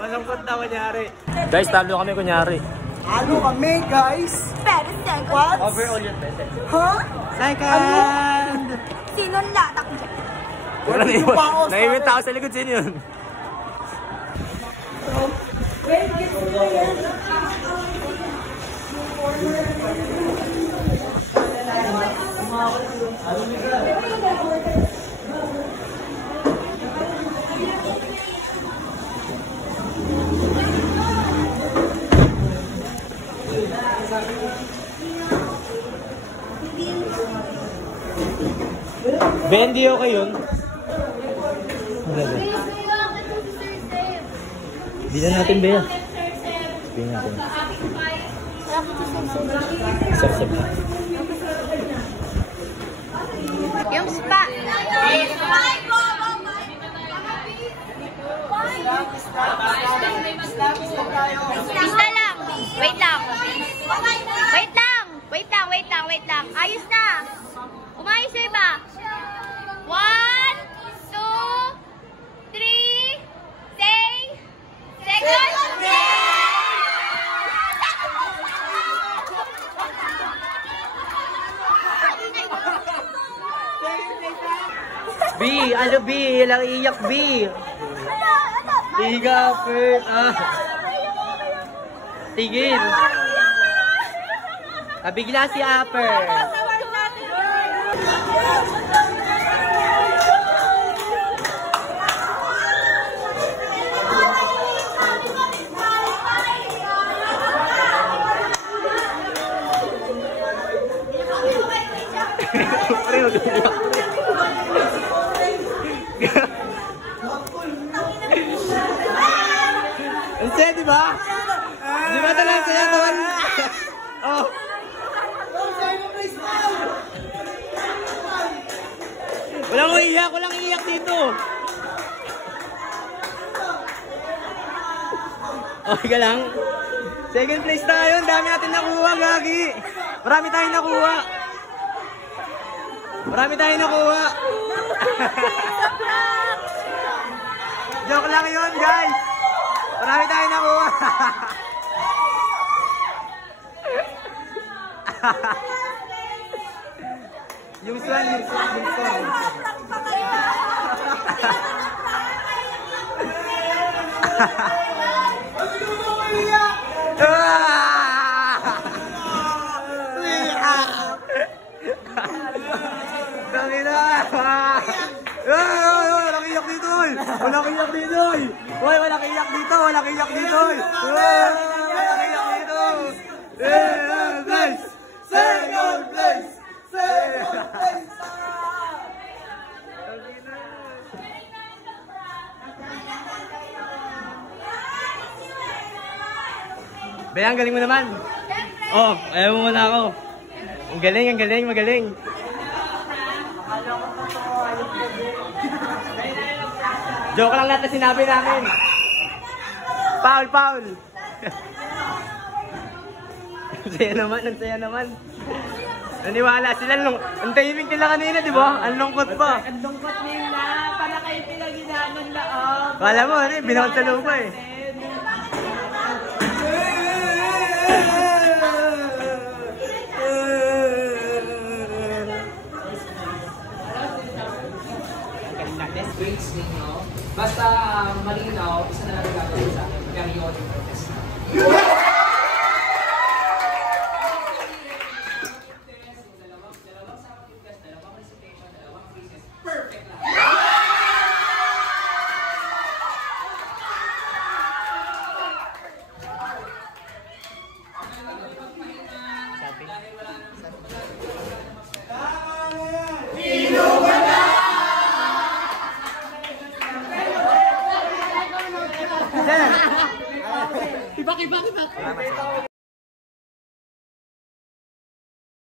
Malungkot daw kunyari. Guys, talo kami kunyari. Talo kami, guys. Pero second. What? Overall yun, best. Huh? Second! Sino latak dyan? Wala naiwan. Naiwan tao sa likod. Sino yun? Wait, get mo na yan. Bendy, okay yun? Bilan natin, Bea. Bilan natin. Sab-sab. Yung spa. Isa lang. Wait lang. Wait lang. Ayos na. Umayos na iba. 1, 2, 3, say, second. B, ano B? Ilang iyak B. Tiga, first. Tigil. Bigla si Upper. Ang di ba? Di ba talaga kaya doon? Oh. Walang iiyak dito. Okay ka lang? Second place tayo. Ang dami natin nakuha, Gagi. Marami tayong nakuha. Joke lang yun, guys. Marami tayong nakuha. Yung swan. Walang iyak dito. Hoy, walang iyak dito. Guys, second place. Bea, ang galing mo naman. Oh, ayaw mo muna ako. Ang galing, magaling. Joke lang natin sinabi namin. Foul. Ang saya naman. Naniwala sila. Ang tahimik nila kanina, di ba? Ang lungkot pa. Ang lungkot nila. Para kayo pinaghinaan ng loob. Kala mo, binawal sa lupa eh. Grades ninyo. Basta malinaw, isa na lang gagawin sa akin. Periodic test na. Dalawang sample test, dalawang recitation, dalawang quizzes. Perfect lang. Ibak.